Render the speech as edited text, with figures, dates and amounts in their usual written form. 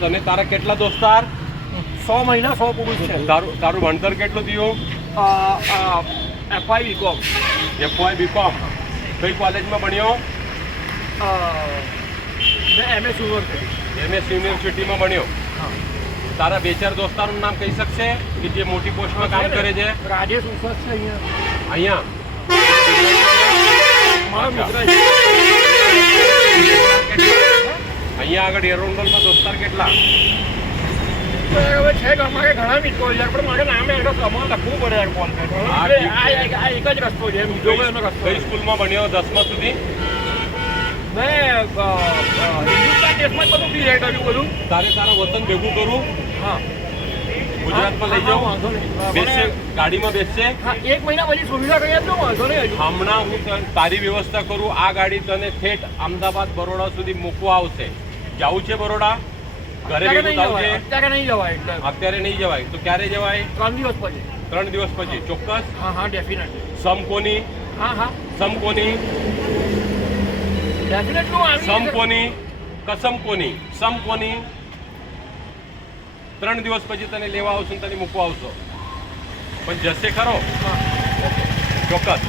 તો તને તારા કેટલા દોસ્તાર? 100 મહિના 100 પુરુષ છે. તારું ભણતર કેટલું થયું? FY BCom. FY BCom. કઈ કોલેજમાં ભણ્યો? મેં MS યુનિવર્સિટી. MS યુનિવર્સિટીમાં ભણ્યો. તારા બે ચાર દોસ્તારોનું નામ કહી શકશે કે જે મોટી પોસ્ટમાં કામ કરે છે? રાજેશ ઉસસ છે અહીંયા મારો મિત્ર છે. અહીંયા આગળ એરોન્ડલમાં દોસ્તાર કેટલા? હવે છે કે અમારે ઘણા મિત્રો છે પણ મારે નામે એડ્રેસ અમારે લખવું પડે યાર ફોન પર. આ એક જ રસ્તો છે બીજો કોઈ એનો રસ્તો. કઈ સ્કૂલમાં ભણ્યો 10મા સુધી? મેં હિન્દુસ્તાન દેશમાં જ બધું ક્લિયર કર્યું બધું. તારે તારા વતન ભેગું કરું? હા ગુજરાતમાં લઈ જાઉં? વાંધો નહીં. બેસશે? ગાડીમાં બેસશે? હા 1 મહિના પછી સુવિધા કરી આપજો વાંધો નહીં હજુ. હમણાં હું તારી વ્યવસ્થા કરું. આ ગાડી તને ઠેઠ અમદાવાદ બરોડા સુધી મૂકવા આવશે. જવું છે બરોડા? ઘરે ભેગું થવું છે? અત્યારે નહીં જવાય એટલે અત્યારે નહીં જવાય તો ક્યારે જવાય? 3 દિવસ પછી. 3 દિવસ પછી ચોક્કસ? હા ડેફિનેટલી. સમ કોની? હા સમ કોની? ડેફિનેટલી હું આવી સમ કોની? કસમ કોની? સમ કોની? 3 દિવસ પછી તને લેવા આવશું, તને મૂકવા આવશો, પણ જશે ખરો? હા ચોક્કસ.